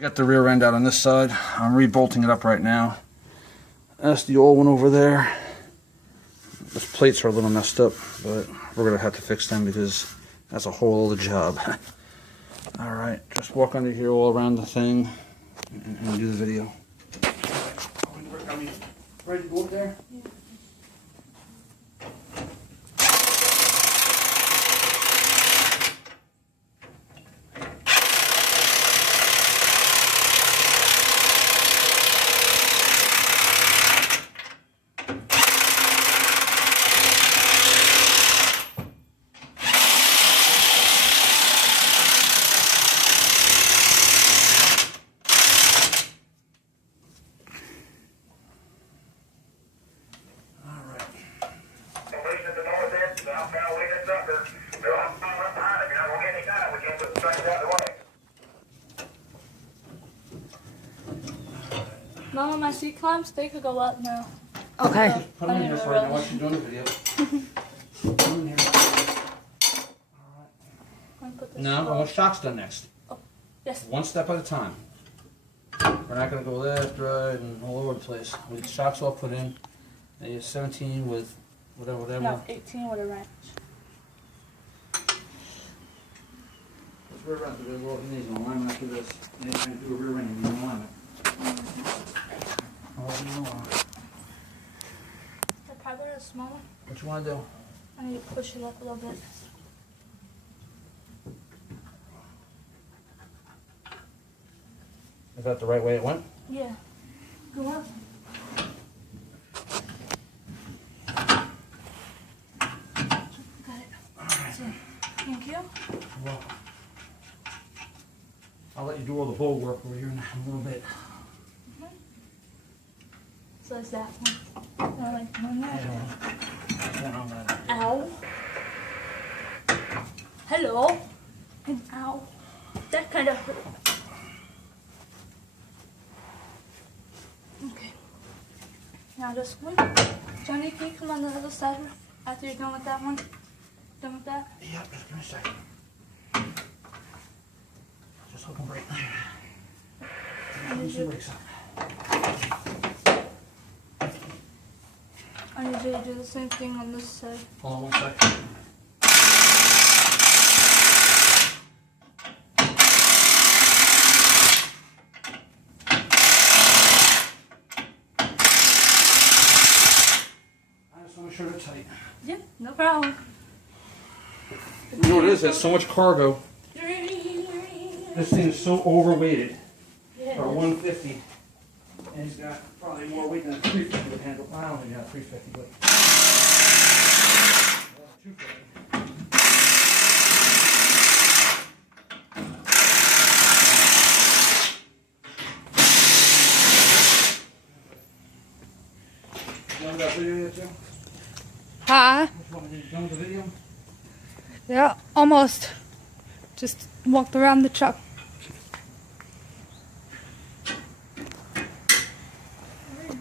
I got the rear end out on this side. I'm re-bolting it up right now. That's the old one over there. The plates are a little messed up, but we're going to have to fix them because that's a whole other job. Alright, just walk under here all around the thing and do the video. Are we ready to go up there? Yeah. Mama, my seat clamps, they could go up now. Okay. So, put them in here for you. I want you doing the video. Put them in here. Alright. No, I want shocks done next. Oh, yes. One step at a time. We're not going to go left, right, and all over the place. With the shocks all put in. Maybe 17 with whatever. No, 18 with a wrench. This rear end, there's a little needs an alignment after this. And you're trying to do a rear end, you need an alignment. I probably a smaller. What you want to do? I need to push it up a little bit. Is that the right way it went? Yeah. Go up. Got it. Alright. So, thank you. You're welcome. I'll let you do all the bowl work over here in a little bit. So it's that one. I like one there. Yeah. Ow. Hello. And ow. That kind of hurt. Okay. Now this one. Johnny, can you come on the other side after you're done with that one? Done with that? Yep, just give me a second. Just hook them right there. Loosen the brakes up. I need you to do the same thing on this side. Hold on one second. I just want to make sure they're tight. Yeah, no problem. You know what it is? It's so much cargo. This thing is so overweighted for 150. And he's got probably more weight than a 350 would handle. I don't think he got 350, but 250. You done with that video yet, Jim? Huh? Which one? You done with the video? Yeah, almost. Just walked around the truck.